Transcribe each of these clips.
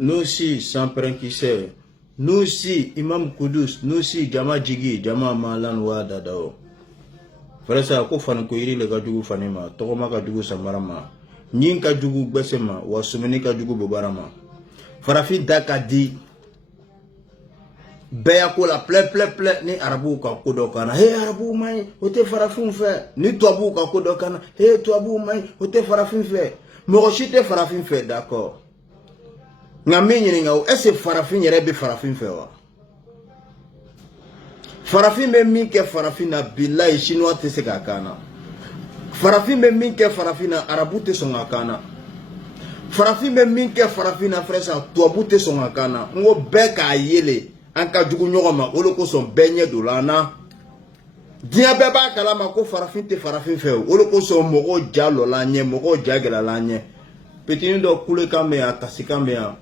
nous aussi, sans prankiser, nous aussi, Imam Kudus, nous aussi, Jama Jigi, Jama Malan Wadadao. Frère, ça, ko fan ko iri le kajugu fanema, tokoma kajugu samarama, nyin kajugu besema, wa sumeni kajugu bobarama. Farafi daka di, beya ko la ple, ni arabu ka kodokana, hey arabu mai, ote farafin fe, ni toabu ka kodokana, hey toabu mai, ote farafin fe, moroshite farafin fe, d'accord. Ngami nyini ngao, ese farafin yere be farafin fe wa. Farafin be min ke farafin na billahi chinois te se kakana. Farafin be min ke farafin na arabu te son akana. Farafin be min ke farafin na fresa tuabu te son akana. Ngo be ka yele anka jugu nyogoma olo ko son benye dolana. Dia be ba kala ma ko farafin te farafin fe olo ko son mogo jalo la nye mogo jagela la nye. Petini do kule kamea kasikamea.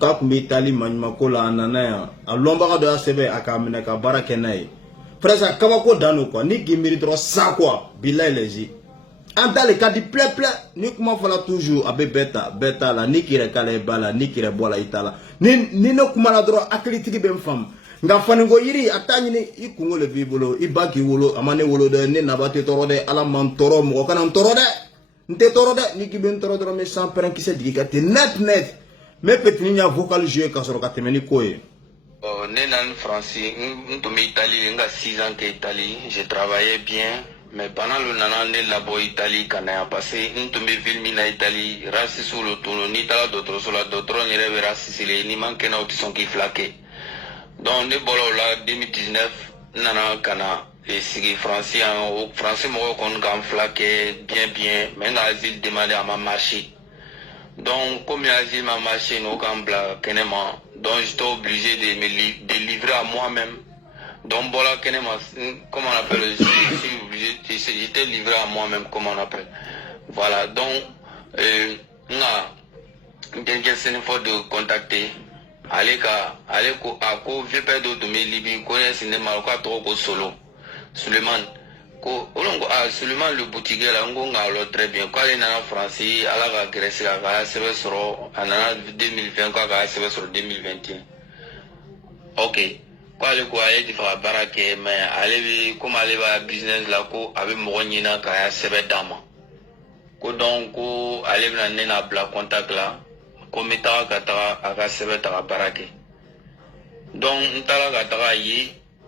Kap mi tali manmakola ananaya alomba do asebe akamene ka barakene frère kama ko danu quoi ni gimiri trop ça quoi billahi lezi andale ka di ple ni kuma fala toujours abe beta la ni kire kala bala ni kire bola itala ni no kuma la dro akritiki bem fam nga fani go yiri atani ni ikungo le bibolo ibaki wolo amane wolo de ni nabate toro de ala man toro mo kana toro de nte toro de ni giben toro dro me sans pren ki se diga te net. Mais petit n'y a vocal joué quand sur le catémeni quoi. Nénan français, en Italie, 6 ans qu'Italie, j'ai travaillé bien, mais pendant le nanan né labo Italie, quand on a passé, on tombé ville mina Italie, raciste sur le tour, ni tala d'autres sur la d'autres, on y avait raciste, ni manque n'a autre son qui flaqué. Donc, ne bolo là 2019, nana kana, et si français, français moi qu'on gagne flaqué bien, mais l'asile demandé à ma marché. Donc, comme l'asile m'a marché, nous gambla kenema, donc j'étais obligé de livrer à moi-même. Donc, voilà kenema, comment on appelle, j'étais livré à moi-même, comment on appelle. Voilà, donc, j'ai une fois de contacter. Allez, à quoi, je peux de mes libres, connaître cinéma, quoi, trop solo. Suleiman. Seulement le boutique là, on a très bien. Quand il est en français, à la Grèce, à la sur en 2020, quoi, à sur 2021. Ok. Quand le quoi, il dit faire baraque, mais allez, comme aller à business là, quoi, avec mon nina, quand il y a dama. Quoi donc, allez, on a bla contact là, comme il t'a à la sebe à baraque. Donc, on t'a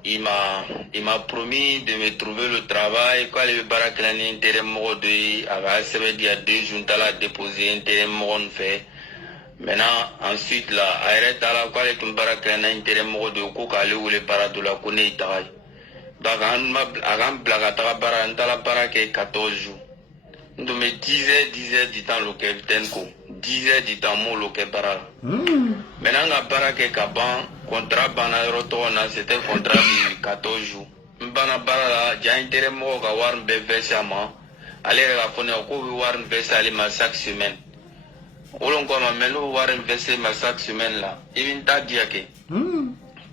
il m'a promis de me trouver le travail. Quand il va un intérêt mort de, il y a 2 jours, il a déposé un intérêt mort fait. Maintenant, ensuite, là, arrête là, quand il va un intérêt mort de, il ou les paras de la connaît, travail. Donc, on blagatara bara, on t'a bara 14 jours. Donc, 10 heures du temps, local, tenko. 10 heures du temps, mon local bara. Maintenant, on a bara kaban. Contrat bana rotona c'était contrat de 14 jours. Bana bara j'ai intérêt mo ka war be versement. Aller la fone ko war verser ma chaque semaine. Olon ko ma melo war verser ma chaque semaine là. Ibin ta diake.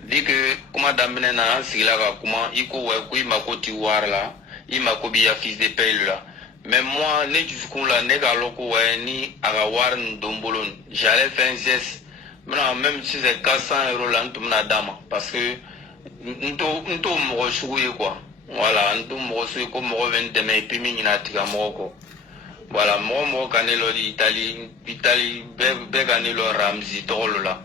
Dit que comment d'amener na sigla ka kuma iko wa ku ma ko ti war là, il ma ko bi ya fils de paye là. Mais moi ne jusqu'où là ne ga loko wa ni aga war ndombolon. J'allais faire un geste. Maintenant, même si c'est 400 € là, nous sommes dama parce que nous sommes quoi. Voilà, nous sommes comme nous sommes et puis nous sommes voilà, moi, quand Italie, Beganilo Ramzi, Tolola.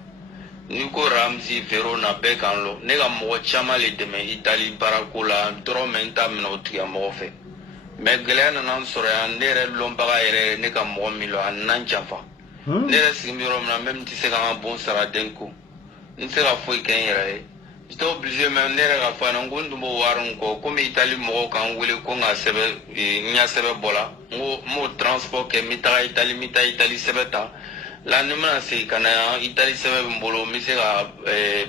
Nous Ramzi, Verona, Beganlo, Nega Mo Chamali de Italie, Baracola, Dromenta, Menotia Mofe. Mais Glen en Soran, Nere Lombara, Nega Momilo, and Nanjafa. Nera sigmiro na même si c'est un bon saradenko. Nous sera fouille qu'un yere. J'étais obligé même nera la fois n'on goûte mo waronko comme Italie mo quand voulait qu'on a sebe nya sebe bola. Mo transport que mita Italie sebeta. La numéro c'est kana Italie sebe mbolo mi sera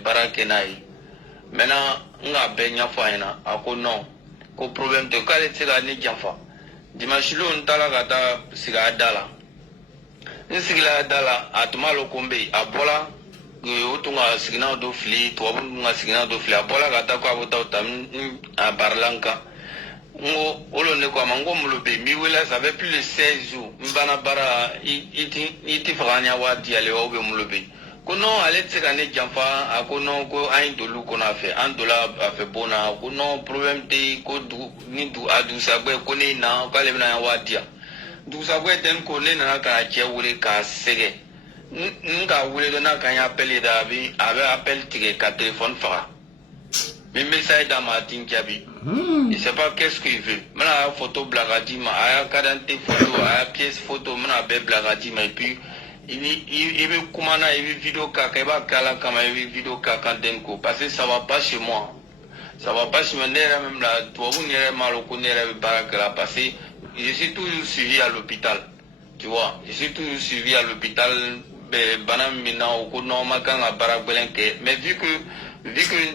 barakenai. Maintenant on a benya faina ako non. Ko problème de qualité la ni janfa. Dimanche lo on tala gata siga dala. Nisigila dala atumalo kombe abola utunga sigina do fli to abunga sigina do fli abola gata ko abota utam a barlanka olo ne ko mango mulubi mi wela ça fait plus de 16 jours mbana bara iti faganya wadi ale obe mulubi ko non ale tseka ne jamfa akono ko ayin dolu ko na fe an dola a fe bona ko non problème te ko ni du adu sagbe ko ne na ko ale na wadia du sagbe den ko ne na ka che wure ka sege nga wure do na ka ya appel da bi ave appel tige ka téléphone fara mi message da ma tinjabi il sait pas qu'est-ce qu'il veut mana photo blagadi ma aya kadante photo aya pièce photo mana be blagadi ma et puis il veut kumana il veut vidéo kaka il va kala kama il veut vidéo kaka denko parce que ça va pas chez moi nera même là toi vous nera malo ko nera barakala parce que je suis toujours suivi à l'hôpital tu vois je suis toujours suivi à l'hôpital banam mina ko no makanga barakbelenke mais vu que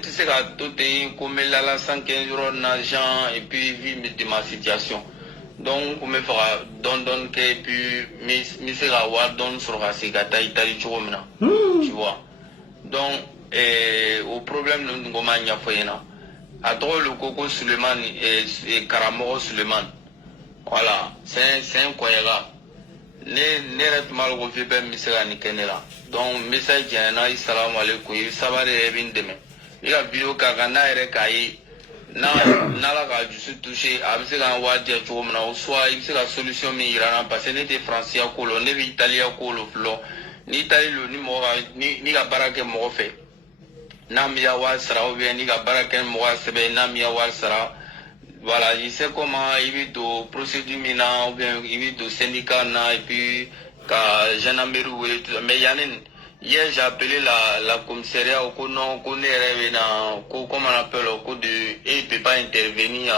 tu sais que tout est comme là 115 jours d'argent et puis vu de ma situation donc on me fera don que puis mi sera wa don sur la sigata itali chomna tu vois donc au problème nous ngomanya foyena à trop le coco Suleiman et Karamoro Suleiman voilà c'est incroyable ne rete mal ko fi ben mi sera ni kenela donc message yana assalamu alaikum sabare bin deme ila video ka kana ere kai na la ka juste toucher a se kan wa dia cho mna o soit il se la solution mi irana parce que ne te français ko lo ne bi italien ko lo flo ni itali lo ni mo ni ka barake mo fe na mi ya wa sara o bien ni ka barake mo wa sebe na mi ya wa sara voilà je sais comment il vit de procédure mina ou bien il vit de syndicat na et puis ka gendarmerie mais yanin hier j'ai appelé la commissariat au non connaît na comment on appelle au coup de et il peut pas intervenir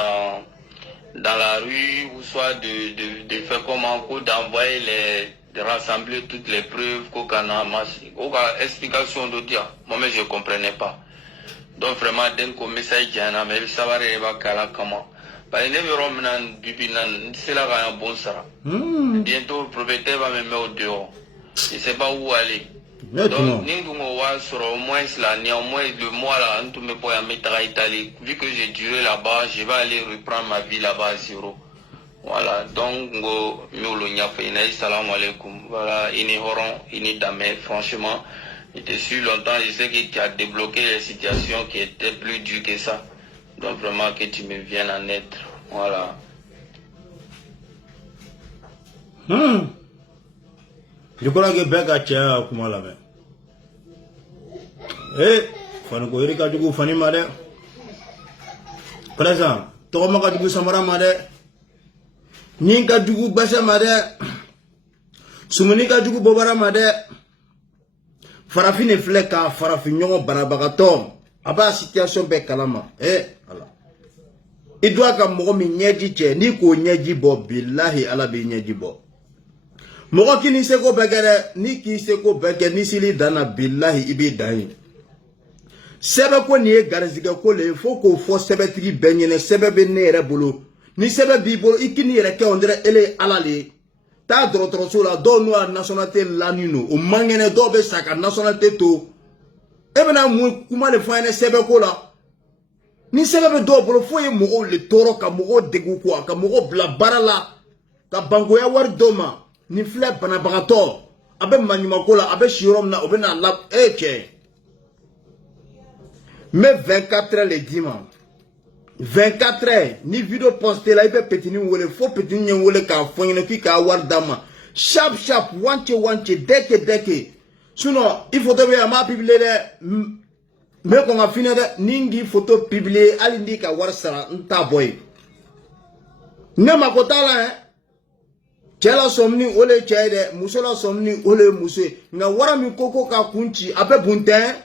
dans la rue ou soit de faire comment coup d'envoyer de rassembler toutes les preuves qu'on a amassé aucune explication de dire moi mais je comprenais pas donc vraiment d'un message jana mais ça va arriver kala comment parce que ne verrons maintenant bibinan c'est là un bon sara bientôt le propriétaire va me mettre au dehors il sait pas où aller donc ningungo wa sur au moins là néanmoins le mois là on me pour mettre à Italie vu que j'ai duré là-bas je vais aller reprendre ma vie là-bas à zéro voilà donc ngo miolo nyafa ina salam alaikum voilà ini horon ini dame franchement il était sur longtemps je sais que tu as débloqué les situations qui étaient plus dures que ça donc vraiment que tu me viennes en aide voilà je crois que Beka Chia kuma la ben fani ko yiri ka jugu fani ma de présent to ma ka jugu samara ma de ni ka jugu basa ma de sumuni ka jugu bobara ma de farafine fleka farafin nyongo banabagato aba situation be kalama ala idwa ka mogo mi nyeji che ni ko nyeji bo billahi ala bi nyeji bo mogo kini se ko begere ni ki se ko bege ni sili dana billahi ibi dai sebe ko ni garzige ko le fo ko fo sebe tri benyene sebe be ne re bolo ni sebe bi bolo ikini re ke ondre ele ala le ta drotro sula do no nationalité lanino o mangene do be saka nationalité to ebena mu kuma le fane sebe ko la ni sebe be do bolo fo ye mogo le toro ka mogo degu ko ka mogo bla barala ka bango ya war doma ni fle banabagato abe manyuma ko la abe shirom na obena la eke mais 24 heures le dimanche 24 heures ni vidéo postée là il peut petini wole faut petini wole ka fonyene fi ka war dama sharp wanche deke sinon il faut te ma publier mais qu'on a fini de ningi photo publier alindi ka war sara nta boy ne makota la chela somni ole chede musola somni ole muswe nga wara mi koko ka kunchi abe bunten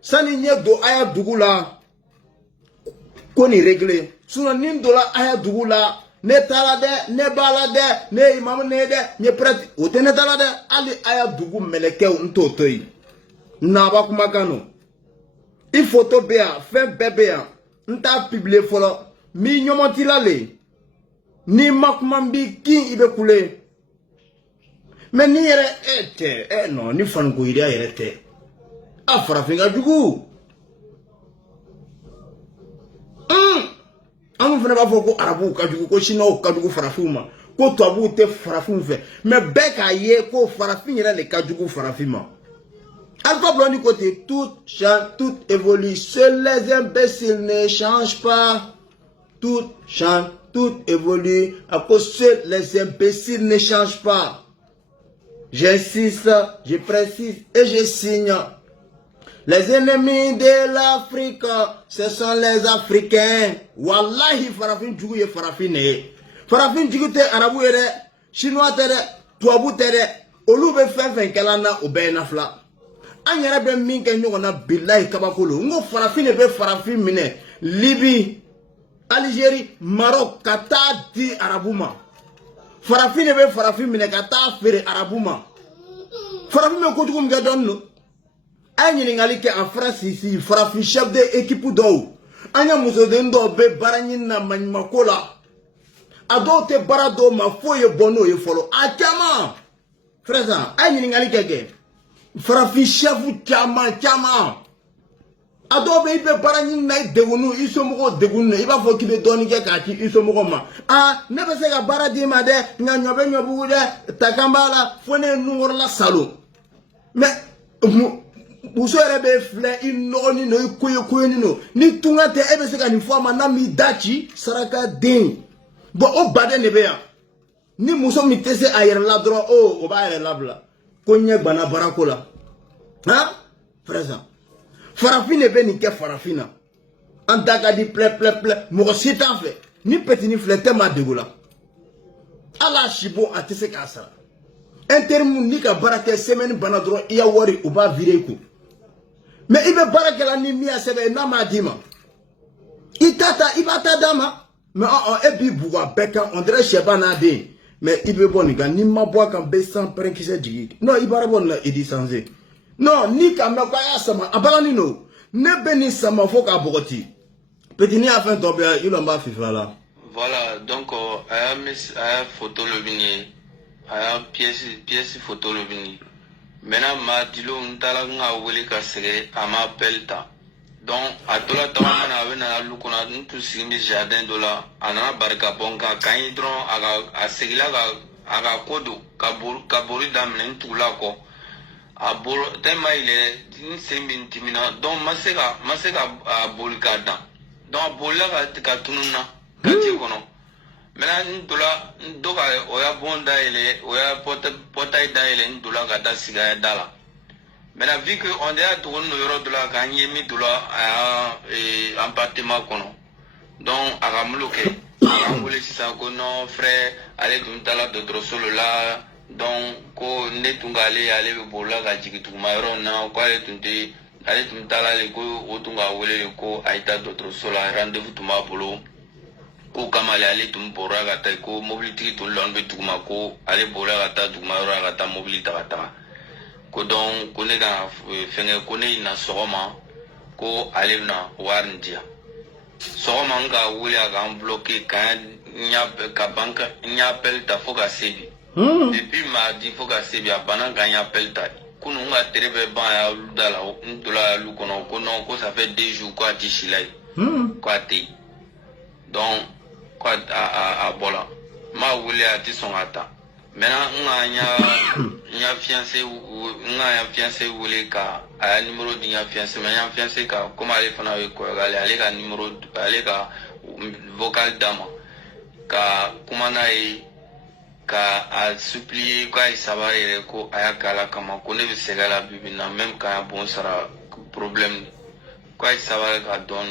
sani nye do aya dugula koni regle suna nin dola aya dugula ne tala de ne bala de ne imam ne de nye pret otene tala de ali aya dugu meleke ntotoi na ba kuma kanu i photo be a fen bebe a nta publier folo mi nyomoti la le ni makmambi kin ibe kule mais ni yere non ni fan ko iri yere te a farafinga dugu farafin fana b'a fɔ ko arabu ka jugu ko chinois ka jugu farafin ma ko tubabu tɛ farafin fɛ mais bɛɛ k'a ye ko farafin yɛrɛ de ka jugu farafin ma. Alpha Blondy côté tout change, tout évolue, seuls les imbéciles ne changent pas. Tout change, tout évolue, à cause seuls les imbéciles ne changent pas. J'insiste, je précise et je signe. Les ennemis de l'Afrique, ce sont les Africains. Wallahi, farafin djugu ye farafin ne. Farafin djugu te arabu ye de, chinois te de, tuabu te de, olu be fen kelana o be nafla. An yɛrɛ bɛ min kɛ ɲɔgɔn na bilahi kabakolo n ko farafin de bɛ farafin minɛ Libi, Algérie, Maroc ka taa di arabu ma. Farafin de bɛ farafin minɛ ka taa feere arabu ma. Farafin bɛ kojugu min kɛ dɔɔni no. A ye ɲininkali kɛ a fara sisi farafin chef de équipe dɔw. An ye musoden dɔw bɛ baara ɲini na maɲumako la. A dɔw tɛ baara dɔw ma foyi ye bɔ n'o ye fɔlɔ. A caman frère a ye ɲininkali kɛ. Farafin chef caman a dɔw bɛ i bɛ baara ɲini na i degunu i somɔgɔw degunu i b'a fɔ k'i bɛ dɔɔnin kɛ k'a ci i somɔgɔw ma ne bɛ se ka baara d'i ma dɛ nka ɲɔ bɛ ɲɔbugu dɛ takan b'a la fo ne ye nunkɔrɔla salon mais muso yɛrɛ bɛ filɛ i nɔgɔnin don i koyenin don ni tunga tɛ e bɛ se ka nin fɔ a ma n'a m'i da ci saraka den bon o baden de bɛ yan ni muso min tɛ se a yɛrɛ la dɔrɔn o b'a yɛrɛ labila. Ko ɲɛ bana barako la frère farafin de bɛ nin kɛ farafin na an da ka di plɛ mɔgɔ si t'an fɛ ni petini filɛ tɛ maa degu la ala sibo a tɛ se k'a sara interimu ni ka baara kɛ semaine bana dɔrɔn i ya wari u b'a viré i kun mais i bɛ baara kɛla ni min y'a sɛbɛn n'a m'a d'i ma i t'a ta i b'a ta d'a ma mais e b'i bugu a bɛɛ kan on dirait sɛba n'a den. Mais il veut bon, ni ma bois quand baissant par qui s'est dit. Non, il va bon il dit sans non, ni quand ma quoi sama, abalanino. Ne béni sama faut qu'à bogoti. Petit ni a fait tomber, il en va FIFA là. Voilà, donc à photo le vini, à pièce photo le vini. Maintenant ma dilo n'tala nga wele ka sere à ma pelta. Donc à tout la temps on avait na lukona tout signé jardin de là ana barka bonka kan hydron aga segila aga kodo kabori damne tout là ko a bol tema il est une semaine timina donc maseka a bolika dan donc bolla ka tununa ka ti kono maintenant ndola ndoka oya bonda ile oya pota ida ile ndola ka da siga dala. Maintenant, vu qu'on est à tourner de la gagne, mis de la appartement, donc à Ramloke, à Ramloke, si ça non, frère, allez, tout à l'heure de Drossol là, donc, qu'on est tout allé, aller au bola, à Jigitumaron, non, quoi, allez, tout à l'heure, les go, au Tunga, ou les go, à l'état de Drossol, rendez-vous tout ma bolo, ko kamale aller tout mbora, à ta ko, mobilité tout l'enlever tout ma ko, aller bola, à ta tout ma à ta mobilité à ta. Ko donc ko ne ka fɛngɛ ko ne na sɔgɔma ko ale bɛna wari diya sɔgɔma n ka wele a k'an bloqué ka banque n y'a appel ta fo ka se bi depuis mardi fo ka se bi a banna ka n y'a appel ta kunu n ka tere bɛ ban a y'a lu da la n tola lu kɔnɔ ko non ko ça fait 2 jours ko a ti si la ye ko a tɛ yen donc ko a bɔra n m'a wele a ti sɔn ka ta. Maintenant, n'a fiancé wele ka a numéro di n'a fiancé mais n'a fiancé ka comme ale fana be ko ale ka numéro ale ka vocal dama ka kuma na ye ka a supplier ka isaba yɛrɛ ko a y'a kala kama ko ne bɛ sɛgɛ la bibi na même ka bon sara problème ko a isaba ka dɔn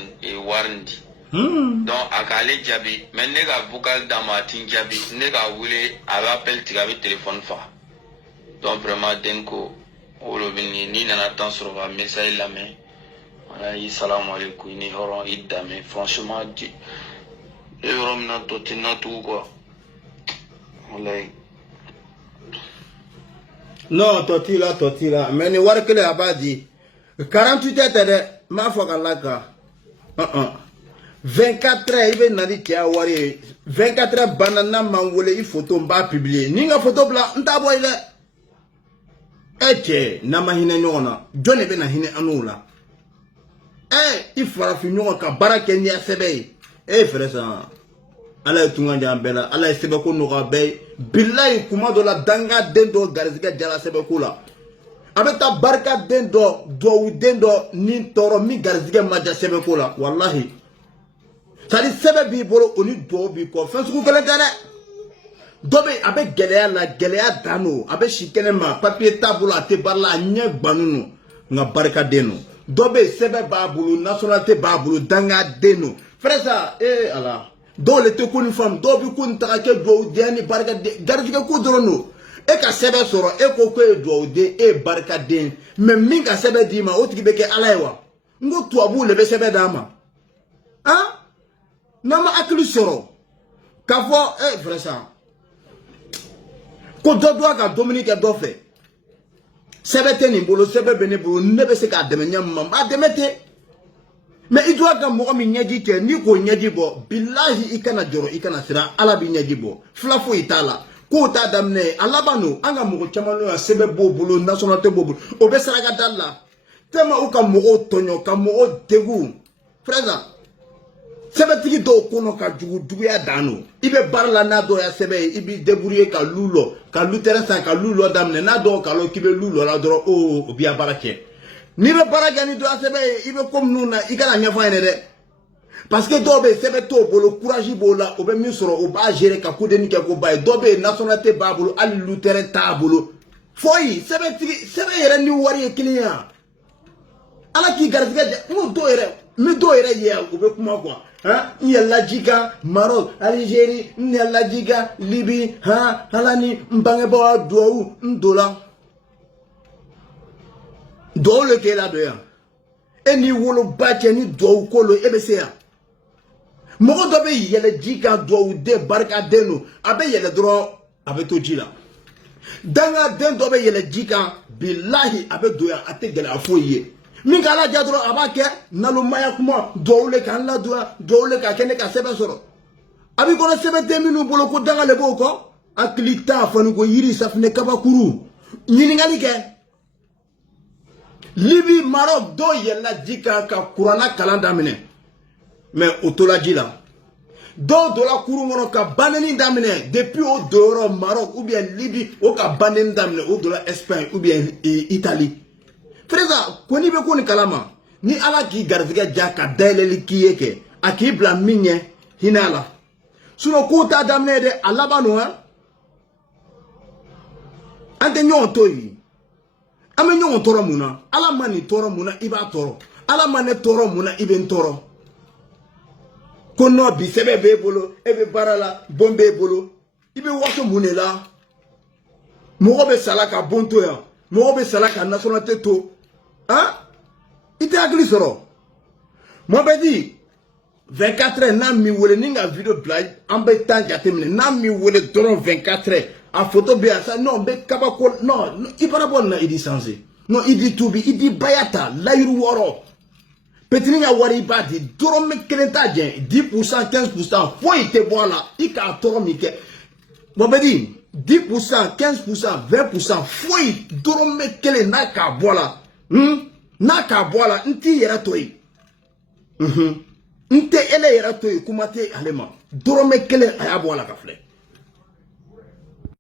wari di. Donc a k'ale jaabi mais ne ka vocal d'a ma a ti n jaabi ne ka wele a bɛ appel tigɛ a bɛ téléphone faga donc vraiment den ko o lo bɛ ni nana temps sɔrɔ ka message lamɛn wala i salamu aleykum i ni hɔrɔn i danbe franchement di e yɔrɔ min na tɔ tɛ na tugu quoi walayi. Non tɔ t'i la mais ni wari kelen a b'a di 48 heures tɛ dɛ n b'a fɔ ka laka 24 heures il bɛ na ni cɛ ya wari ye 24 heures banna n'a ma n wele i photo n b'a publier ni n ka photo bila n t'a bɔ ye dɛ cɛ n'an ma hinɛ ɲɔgɔn na jɔn de bɛ na hinɛ an n'o la i farafin ɲɔgɔn ka baara kɛ n'i ya sɛbɛn ye frère san ala ye tunga jan bɛɛ la ala ye sɛbɛko nɔgɔya bɛɛ ye bilayi kuma dɔ la dangaden dɔ garizigɛ jala sɛbɛko la a bɛ taa barikaden dɔ duwawuden dɔ ni tɔɔrɔ min garizigɛ ma ja sɛbɛko la walahi c'est à dire sɛbɛ b'i bolo o ni duwawu b'i kɔ fɛn sugu kelen tɛ dɛ dɔ bɛ a bɛ gɛlɛya la gɛlɛya dan n'o a bɛ si kɛnɛ ma papiye t'a bolo a tɛ baara la a ɲɛ gbannen no nka barikaden no dɔ bɛ sɛbɛ b'a bolo nationalité b'a bolo dangaden no frère ça ala dɔw le tɛ ko ni faamu dɔw bɛ ko ni ta ka kɛ duwawudenya ni barikaden garizigɛ ko dɔrɔn no e ka sɛbɛn sɔrɔ e ko ko e ye duwawuden e ye barikaden mais min ka sɛbɛn d'i ma o tigi bɛ kɛ ala ye wa n ko tubabuw le bɛ sɛbɛn d'a ma han n'an ma hakili sɔrɔ k'a fɔ frère ça ko dɔ doit ka dumuni kɛ dɔ fɛ sɛbɛn tɛ nin bolo sɛbɛn bɛ ne bolo ne bɛ se k'a dɛmɛ ɲɛ min ma n b'a dɛmɛ ten mais i doit ka mɔgɔ min ɲɛji kɛ n'i k'o ɲɛji bɔ bilahi i kana jɔrɔ i kana siran ala b'i ɲɛji bɔ fila foyi t'a la k'o t'a daminɛ a laban no an ka mɔgɔ caman n'o sɛbɛn b'o bolo nationalité b'o bolo o bɛ saraka dali la tellement u ka mɔgɔw tɔɲɔ ka mɔgɔw degun frère sɛbɛtigi dɔw kɔnɔ ka juguya dan no i bɛ baara la n'a dɔw ya sɛbɛn ye i b'i débrouiller ka lu lɔ ka lu terrain san ka lu lɔ daminɛ n'a dɔw ka lɔ k'i bɛ lu lɔ la dɔrɔn o b'i ya baara kɛ n'i bɛ baara kɛ ni dɔ ya sɛbɛn ye i bɛ ko minnu na i kana ɲɛfɔ an ye dɛ parce que dɔw bɛ yen sɛbɛn t'o bolo courage b'o la o bɛ min sɔrɔ o b'a gérer ka kodenni kɛ ko ba ye dɔw bɛ yen nationalité b'a bolo hali lu terrain t'a bolo foyi sɛbɛn yɛrɛ ni wari ye kelen ye ala k'i garizigɛ n ko dɔw yɛrɛ n bɛ dɔw yɛrɛ ye o bɛ kuma quoi n yɛlɛla ji kan Maroc Algérie n yɛlɛla ji kan Libye ala ni n bangebaaw duwawu n donla duwawu le k'e la don yan e n'i woloba cɛ ni duwawu ko lo e bɛ se yan mɔgɔ dɔ bɛ yɛlɛ ji kan duwawuden barikaden no a bɛ yɛlɛ dɔrɔn a bɛ to ji la dangaden dɔ bɛ yɛlɛ ji kan bilahi a bɛ don yan a tɛ gɛlɛya foyi ye min ka ala ja dɔrɔn a b'a kɛ nalomaya kuma duwawu le k'an ladonya duwawu le ka kɛ ne ka sɛbɛn sɔrɔ a b'i kɔnɔ sɛbɛn tɛ minnu bolo ko danga le b'o kɔ hakili t'a fani ko yiri safinɛ kabakuru ɲininkali kɛ Libye Maroc dɔw yɛlɛla ji kan ka kuranna kalan daminɛ mais o tola ji la dɔw donna kurun kɔnɔ ka banni daminɛ depuis o donyɔrɔ Maroc ou bien Libye o ka banni daminɛ o donna Espagne ou bien Italie frère ko n'i bɛ ko ni kalama ni ala k'i garizigɛ ja ka dayɛlɛli k'i ye kɛ a k'i bila min ɲɛ hinɛ a la sinon ko t'a daminɛ dɛ a laban no an tɛ ɲɔgɔn to yen an bɛ ɲɔgɔn tɔɔrɔ mun na ala ma nin tɔɔrɔ mun na i b'a tɔɔrɔ ala ma ne tɔɔrɔ mun na i bɛ n tɔɔrɔ ko nɔ bi sɛbɛn b'e bolo e bɛ baara la bon b'e bolo i bɛ waso mun de la mɔgɔ bɛ sala ka bon to yan mɔgɔ bɛ sala ka nationalité to i tɛ hakili sɔrɔ Mohamed 24 heures n'a m'i wele ni ka video bila an bɛ temps jateminɛ n'a m'i wele dɔrɔn 24 heures a photo bɛ yan sa non n bɛ kabako non i baara bɔ nin na i di sanse non i di tubi i di bayata layiru wɔɔrɔ petini ka wari i b'a di dɔrɔmɛ kelen t'a jɛn 10% 15% foyi tɛ bɔ a la i k'a tɔɔrɔ min kɛ Mohamed 10% 15% 20% foyi dɔrɔmɛ kelen n'a k'a bɔ a la n'a k'a bɔ a la n t'i yɛrɛ to yen n tɛ ele yɛrɛ to yen kuma tɛ ale ma dɔrɔmɛ kelen a y'a bɔ a la ka filɛ